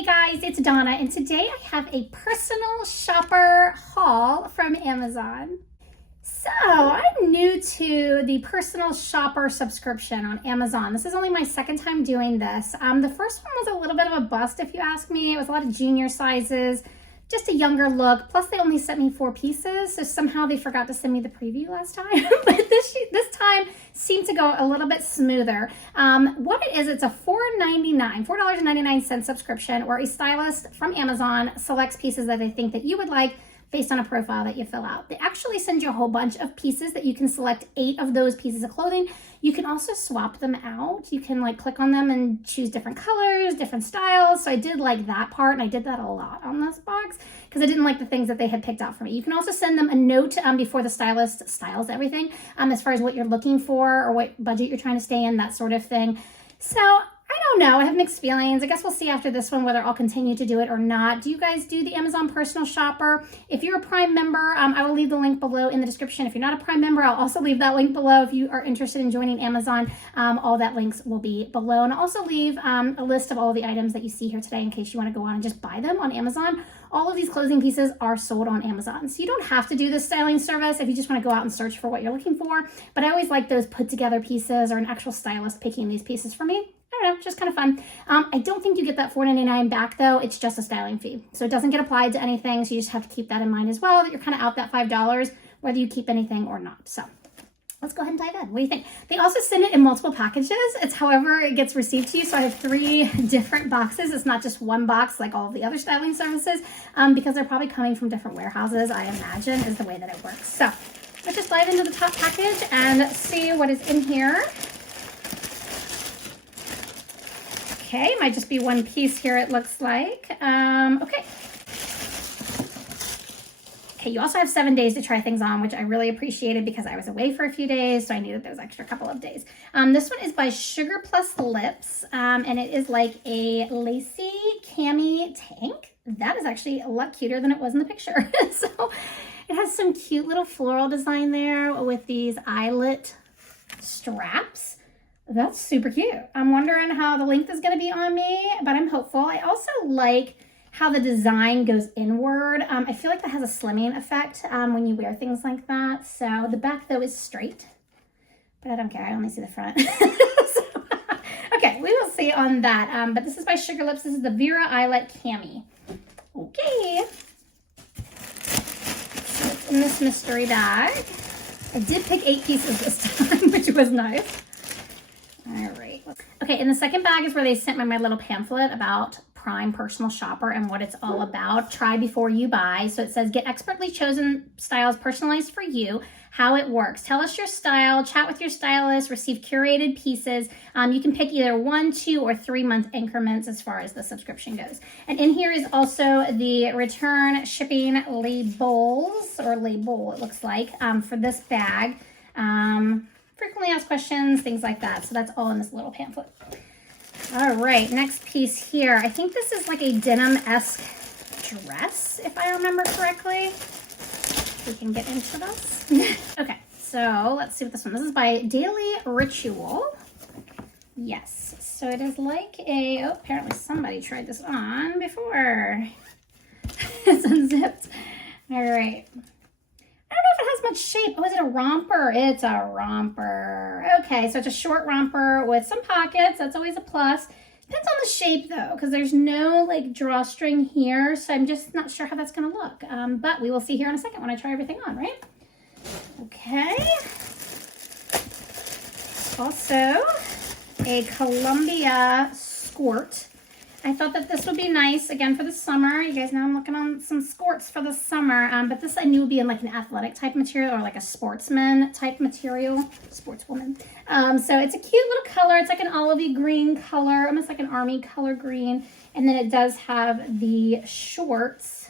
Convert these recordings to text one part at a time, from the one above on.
Hey guys, it's Donna, and today I have a personal shopper haul from Amazon. So I'm new to the personal shopper subscription on Amazon. This is only my second time doing this. The first one was a little bit of a bust, if you ask me. It was a lot of junior sizes, just a younger look. Plus they only sent me 4 pieces, so somehow they forgot to send me the preview last time. But this time seemed to go a little bit smoother. What it is, it's a $4.99 subscription where a stylist from Amazon selects pieces that they think that you would like based on a profile that you fill out. They actually send you a whole bunch of pieces that you can select 8 of those pieces of clothing. You can also swap them out. You can like click on them and choose different colors, different styles. So I did like that part, and I did that a lot on this box because I didn't like the things that they had picked out for me. You can also send them a note before the stylist styles everything as far as what you're looking for or what budget you're trying to stay in, that sort of thing. So I don't know. I have mixed feelings. I guess we'll see after this one whether I'll continue to do it or not. Do you guys do the Amazon personal shopper? If you're a Prime member, I will leave the link below in the description. If you're not a Prime member, I'll also leave that link below. If you are interested in joining Amazon, all that links will be below. And I'll also leave a list of all the items that you see here today in case you want to go on and just buy them on Amazon. All of these clothing pieces are sold on Amazon. So you don't have to do this styling service if you just want to go out and search for what you're looking for. But I always like those put together pieces or an actual stylist picking these pieces for me. I don't know, just kind of fun. I don't think you get that $4.99 back though. It's just a styling fee. So it doesn't get applied to anything. So you just have to keep that in mind as well, that you're kind of out that $5 whether you keep anything or not. So let's go ahead and dive in. What do you think? They also send it in multiple packages. It's however it gets received to you. So I have 3 different boxes. It's not just one box like all of the other styling services because they're probably coming from different warehouses, I imagine, is the way that it works. So let's just dive into the top package and see what is in here. Okay, might just be one piece here, it looks like. Okay. Okay, you also have 7 days to try things on, which I really appreciated because I was away for a few days, so I needed those extra couple of days. This one is by Sugar Plus Lips, and it is like a lacy cami tank. That is actually a lot cuter than it was in the picture. So it has some cute little floral design there with these eyelet straps. That's super cute. I'm wondering how the length is going to be on me, but I'm hopeful. I also like how the design goes inward. I feel like that has a slimming effect when you wear things like that. So the back though is straight, but I don't care. I only see the front. So, okay, we will see on that. But this is by Sugar Lips. This is the Vira Eyelet Cami. Okay. So it's in this mystery bag. I did pick 8 pieces this time, which was nice. All right. Okay, in the second bag is where they sent me my little pamphlet about Prime Personal Shopper and what it's all about. Try before you buy. So it says, get expertly chosen styles personalized for you. How it works. Tell us your style, chat with your stylist, receive curated pieces. You can pick either 1, 2, or 3 month increments as far as the subscription goes. And in here is also the return shipping labels, or label it looks like, for this bag. Frequently asked questions, things like that. So that's all in this little pamphlet. All right, next piece here. I think this is like a denim-esque dress, if I remember correctly. We can get into this. Okay, so let's see what this one. This is by Daily Ritual. Yes, so it is like a, oh, apparently somebody tried this on before. It's unzipped. All right. I don't know if it has much shape. Oh, is it a romper? It's a romper. Okay, so it's a short romper with some pockets. That's always a plus. Depends on the shape though, because there's no like drawstring here. So I'm just not sure how that's gonna look. But we will see here in a second when I try everything on, right? Okay. Also, a Columbia Skort. I thought that this would be nice, again, for the summer. You guys know I'm looking on some Skorts for the summer, but this I knew would be in like an athletic type material or like a sportsman type material, sportswoman. So it's a cute little color. It's like an olivey green color, almost like an army color green. And then it does have the shorts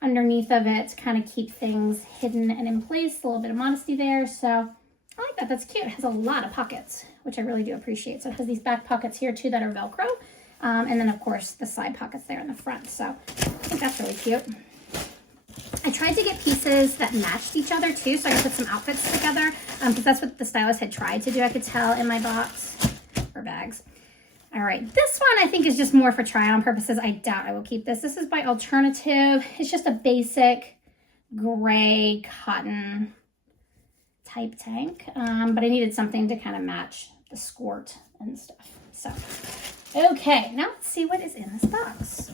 underneath of it to kind of keep things hidden and in place. A little bit of modesty there. So I like that. That's cute. It has a lot of pockets, which I really do appreciate. So it has these back pockets here too that are Velcro. And then, of course, the side pockets there in the front. So I think that's really cute. I tried to get pieces that matched each other, too, so I could put some outfits together. Because that's what the stylist had tried to do, I could tell, in my box or bags. All right, this one I think is just more for try-on purposes. I doubt I will keep this. This is by Alternative. It's just a basic gray cotton type tank, but I needed something to kind of match the Skort and stuff. So, okay, now let's see what is in this box.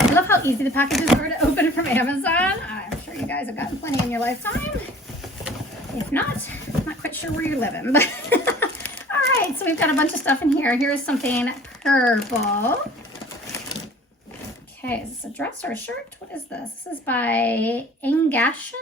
I love how easy the packages are to open from Amazon. I'm sure you guys have gotten plenty in your lifetime. If not, I'm not quite sure where you're living, but all right, so we've got a bunch of stuff in here. Here's something purple. Okay, is this a dress or a shirt? What is this? This is by Angashion,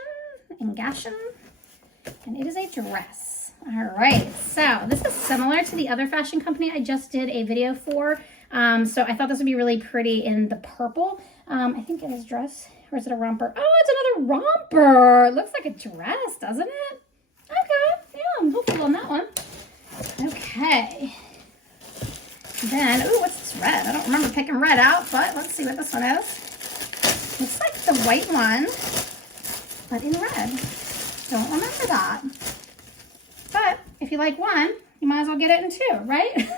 and it is a dress. All right, so this is similar to the other fashion company I just did a video for. So I thought this would be really pretty in the purple. I think it is dress, or is it a romper? Oh, it's another romper. It looks like a dress, doesn't it? Okay, yeah, I'm hopeful on that one. Okay. Then, ooh, what's this red? I don't remember picking red out, but let's see what this one is. Looks like the white one, but in red. Don't remember that. But if you like one, you might as well get it in two, right?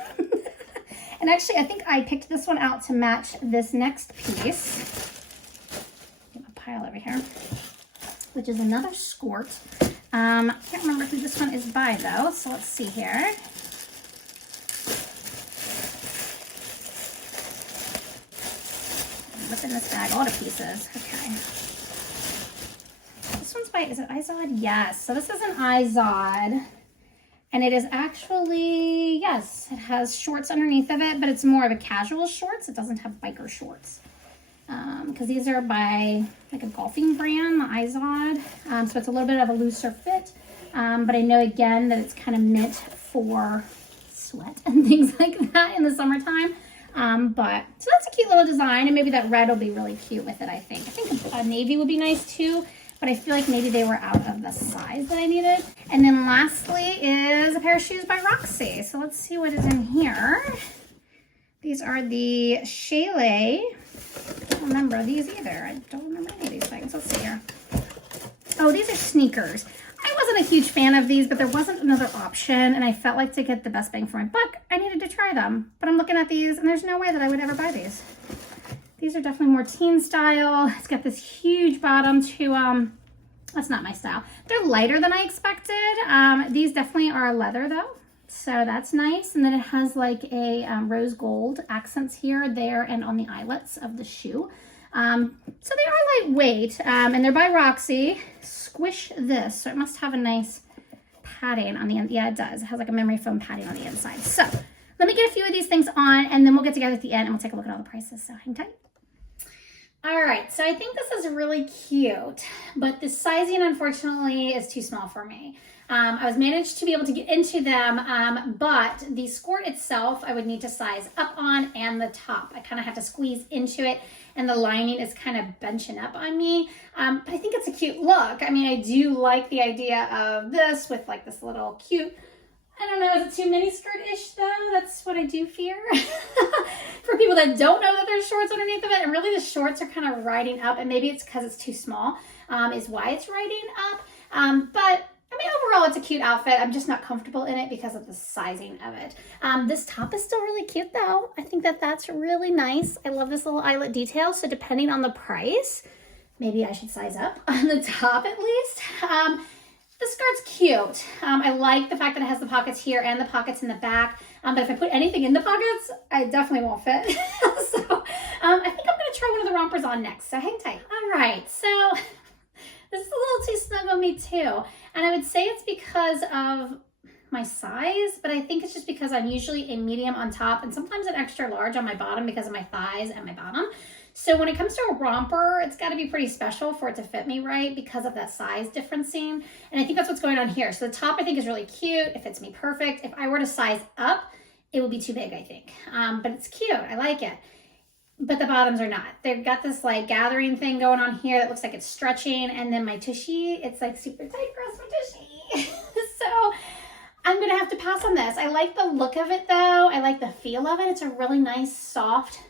And actually, I think I picked this one out to match this next piece. Get my pile over here, which is another Skort. I can't remember who this one is by though, so let's see here. What's in this bag? A lot of pieces. Okay. This one's by, is it Izod? Yes. So this is an Izod. And it is actually, yes, it has shorts underneath of it, but it's more of a casual shorts. It doesn't have biker shorts. Because these are by like a golfing brand, the Izod. So it's a little bit of a looser fit. But I know again that it's kind of meant for sweat and things like that in the summertime. But so that's a cute little design, and maybe that red will be really cute with it, I think. I think a navy would be nice too, but I feel like maybe they were out of the size that I needed. And then lastly is a pair of shoes by Roxy. So let's see what is in here. These are the Sheilahh. I don't remember these either. I don't remember any of these things. Let's see here. Oh, these are sneakers. I wasn't a huge fan of these, but there wasn't another option, and I felt like to get the best bang for my buck, I needed to try them. But I'm looking at these, and there's no way that I would ever buy these. These are definitely more teen style. It's got this huge bottom to, that's not my style. They're lighter than I expected. These definitely are leather though, so that's nice. And then it has like a rose gold accents here, there, and on the eyelets of the shoe. So they are lightweight, and they're by Roxy. Squish this, so it must have a nice padding on the end. Yeah, it does. It has like a memory foam padding on the inside. So let me get a few of these things on, and then we'll get together at the end and we'll take a look at all the prices, so hang tight. All right, so I think this is really cute, but the sizing unfortunately is too small for me. I was managed to be able to get into them, but the Skort itself, I would need to size up on, and the top. I kind of have to squeeze into it, and the lining is kind of benching up on me. But I think it's a cute look. I mean, I do like the idea of this with like this little cute, I don't know, is it too mini skirt-ish though? That's what I do fear. For people that don't know that there's shorts underneath of it, and really the shorts are kind of riding up, and maybe it's because it's too small, is why it's riding up. But I mean, overall, it's a cute outfit. I'm just not comfortable in it because of the sizing of it. This top is still really cute though. I think that that's really nice. I love this little eyelet detail. So depending on the price, maybe I should size up on the top at least. The skirt's cute. I like the fact that it has the pockets here and the pockets in the back. But if I put anything in the pockets, I definitely won't fit. So I think I'm gonna try one of the rompers on next. So hang tight. All right, so this is a little too snug on me too. And I would say it's because of my size, but I think it's just because I'm usually a medium on top and sometimes an extra large on my bottom because of my thighs and my bottom. So when it comes to a romper, it's got to be pretty special for it to fit me right because of that size differencing. And I think that's what's going on here. So the top I think is really cute. It fits me perfect. If I were to size up, it would be too big, I think. But it's cute. I like it. But the bottoms are not. They've got this like gathering thing going on here that looks like it's stretching. And then my tushy, it's like super tight across my tushy. So I'm going to have to pass on this. I like the look of it though. I like the feel of it. It's a really nice, soft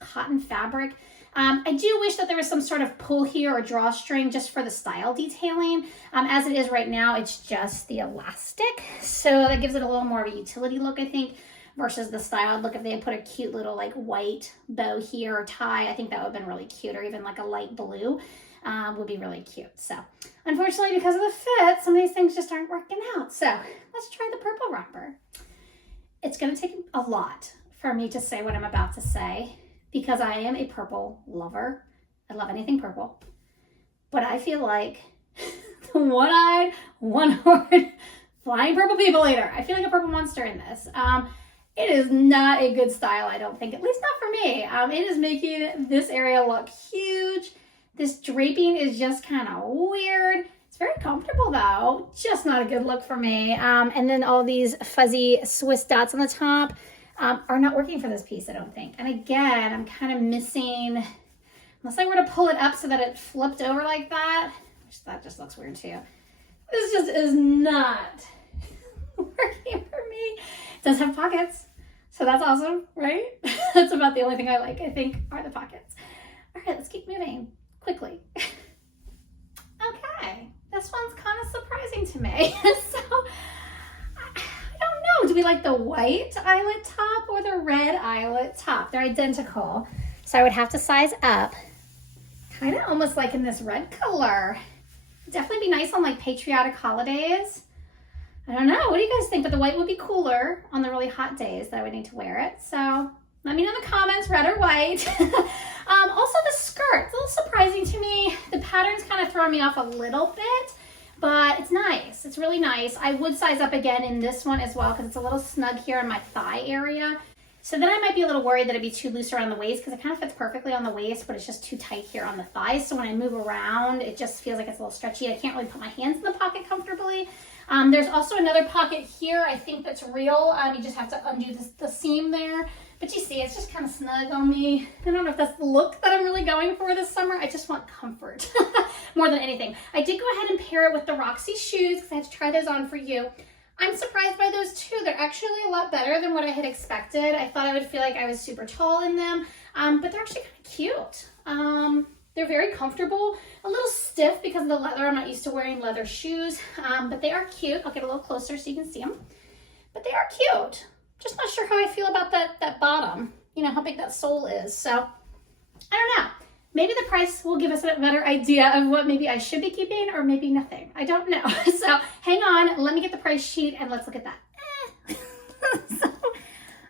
cotton fabric. I do wish that there was some sort of pull here or drawstring just for the style detailing. As it is right now, it's just the elastic. So that gives it a little more of a utility look, I think. versus the style. I'd look if they had put a cute little like white bow here or tie. I think that would have been really cute, or even like a light blue would be really cute. So unfortunately, because of the fit, some of these things just aren't working out. So let's try the purple romper. It's going to take a lot for me to say what I'm about to say because I am a purple lover. I love anything purple. But I feel like the one-eyed, one-horned, flying purple people eater. I feel like a purple monster in this. It is not a good style, I don't think, at least not for me. It is making this area look huge. This draping is just kind of weird. It's very comfortable though, just not a good look for me. And then all these fuzzy Swiss dots on the top are not working for this piece, I don't think. And again, I'm kind of missing, unless I were to pull it up so that it flipped over like that, which that just looks weird too. This just is not working for me. It does have pockets, so that's awesome, right? That's about the only thing I like, I think, are the pockets. All right, let's keep moving quickly. Okay, this one's kind of surprising to me. So, I don't know. Do we like the white eyelet top or the red eyelet top? They're identical. So I would have to size up. Kind of almost like in this red color. Definitely be nice on like patriotic holidays. I don't know. What do you guys think? But the white would be cooler on the really hot days that I would need to wear it. So let me know in the comments, red or white. Also the skirt, it's a little surprising to me. The pattern's kind of throwing me off a little bit, but it's nice. It's really nice. I would size up again in this one as well because it's a little snug here in my thigh area. So then I might be a little worried that it'd be too loose around the waist because it kind of fits perfectly on the waist, but it's just too tight here on the thighs. So when I move around, it just feels like it's a little stretchy. I can't really put my hands in the pocket comfortably. There's also another pocket here, I think that's real. You just have to undo the seam there. But you see, it's just kind of snug on me. I don't know if that's the look that I'm really going for this summer. I just want comfort more than anything. I did go ahead and pair it with the Roxy shoes because I had to try those on for you. I'm surprised by those too. They're actually a lot better than what I had expected. I thought I would feel like I was super tall in them, but they're actually kind of cute. They're very comfortable, a little stiff because of the leather. I'm not used to wearing leather shoes, but they are cute. I'll get a little closer so you can see them. But they are cute. Just not sure how I feel about that bottom, you know, how big that sole is. So I don't know. Maybe the price will give us a better idea of what maybe I should be keeping or maybe nothing. I don't know. So hang on, let me get the price sheet and let's look at that. So,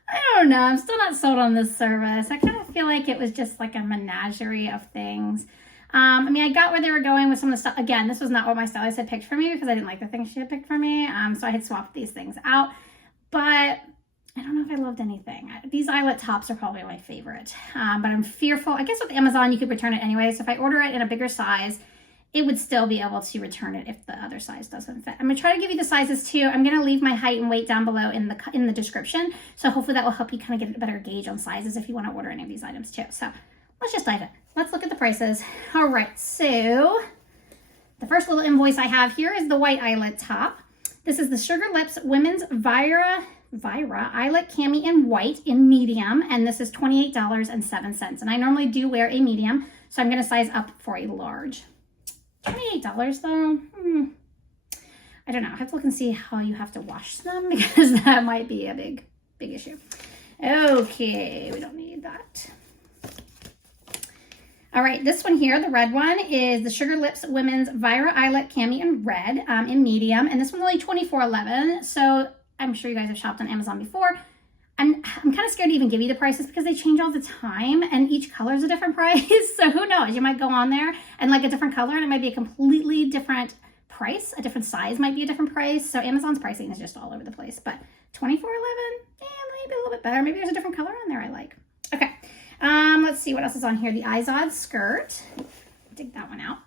I don't know. I'm still not sold on this service. I kind of feel like it was just like a menagerie of things. I mean, I got where they were going with some of the stuff. Again, this was not what my stylist had picked for me because I didn't like the things she had picked for me. So I had swapped these things out. But I don't know if I loved anything. These eyelet tops are probably my favorite, but I'm fearful. I guess with Amazon, you could return it anyway. So if I order it in a bigger size, it would still be able to return it if the other size doesn't fit. I'm gonna try to give you the sizes too. I'm gonna leave my height and weight down below in the description. So hopefully that will help you kind of get a better gauge on sizes if you want to order any of these items too. So let's just dive in. Let's look at the prices. All right, so the first little invoice I have here is the white eyelet top. This is the Sugar Lips Women's Vira Eyelet Cami in white in medium, and this is $28.07. And I normally do wear a medium, so I'm going to size up for a large. $28 though. I don't know. I have to look and see how you have to wash them because that might be a big issue. Okay, we don't need that. All right, this one here, the red one, is the Sugar Lips Women's Vira Eyelet Cami in red in medium, and this one's only $24.11. So I'm sure you guys have shopped on Amazon before. I'm kind of scared to even give you the prices because they change all the time and each color is a different price. So who knows? You might go on there and like a different color and it might be a completely different price. A different size might be a different price. So Amazon's pricing is just all over the place. But $24.11, yeah, maybe a little bit better. Maybe there's a different color on there I like. Okay, let's see what else is on here. The Izod skirt. Dig that one out.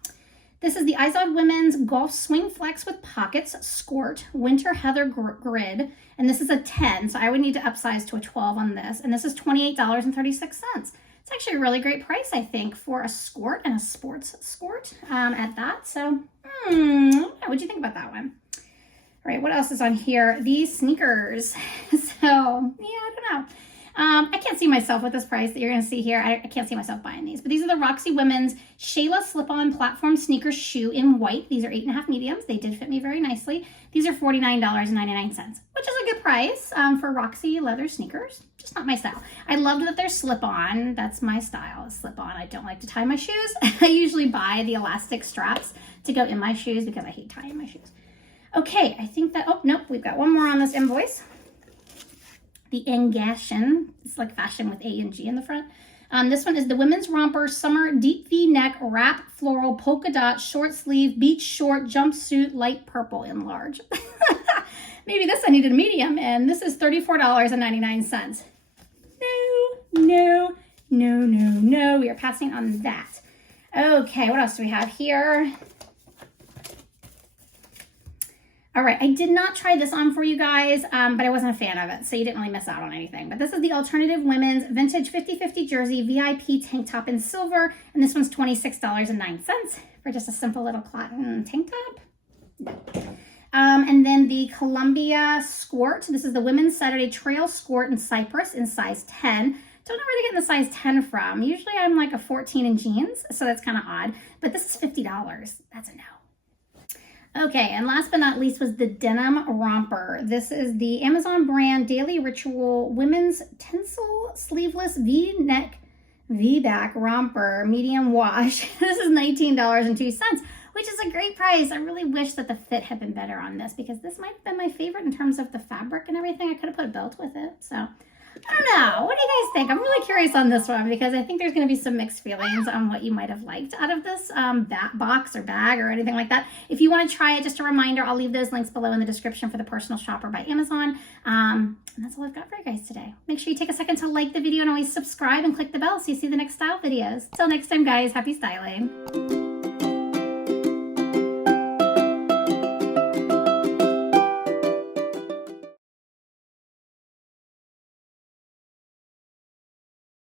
This is the Izod Women's Golf Swing Flex with Pockets Skort Winter Heather Grid. And this is a 10, so I would need to upsize to a 12 on this. And this is $28.36. It's actually a really great price, I think, for a skort and a sports skort at that. So, what'd you think about that one? All right, what else is on here? These sneakers. So, yeah, I don't know. I can't see myself with this price that you're going to see here. I can't see myself buying these. But these are the Roxy Women's Sheilahh slip-on platform sneaker shoe in white. These are 8.5 mediums. They did fit me very nicely. These are $49.99, which is a good price for Roxy leather sneakers. Just not my style. I loved that they're slip-on. That's my style, slip-on. I don't like to tie my shoes. I usually buy the elastic straps to go in my shoes because I hate tying my shoes. Okay, I think that, oh, nope, we've got one more on this invoice. The Angashion. It's like fashion with A and G in the front. This one is the Women's Romper Summer Deep V-Neck Wrap Floral Polka Dot Short Sleeve Beach Short Jumpsuit Light Purple in large. Maybe this I needed a medium, and this is $34.99. No. We are passing on that. Okay, what else do we have here? All right, I did not try this on for you guys, but I wasn't a fan of it, so you didn't really miss out on anything. But this is the Alternative Women's Vintage 50/50 Jersey VIP Tank Top in silver, and this one's $26.09 for just a simple little cotton tank top. And then the Columbia Skort. This is the Women's Saturday Trail Skort in Cypress in size 10. Don't know where they're getting the size 10 from. Usually I'm like a 14 in jeans, so that's kind of odd. But this is $50. That's a no. Okay, and last but not least was the Denim Romper. This is the Amazon brand Daily Ritual Women's Tencel Sleeveless V-Neck V-Back Romper Medium Wash. This is $19.02, which is a great price. I really wish that the fit had been better on this because this might have been my favorite in terms of the fabric and everything. I could have put a belt with it, so I don't know. What do you guys think? I'm really curious on this one because I think there's going to be some mixed feelings on what you might have liked out of this box or bag or anything like that. If you want to try it, just a reminder, I'll leave those links below in the description for the Personal Shopper by Amazon. And that's all I've got for you guys today. Make sure you take a second to like the video and always subscribe and click the bell so you see the next style videos. Till next time, guys, happy styling.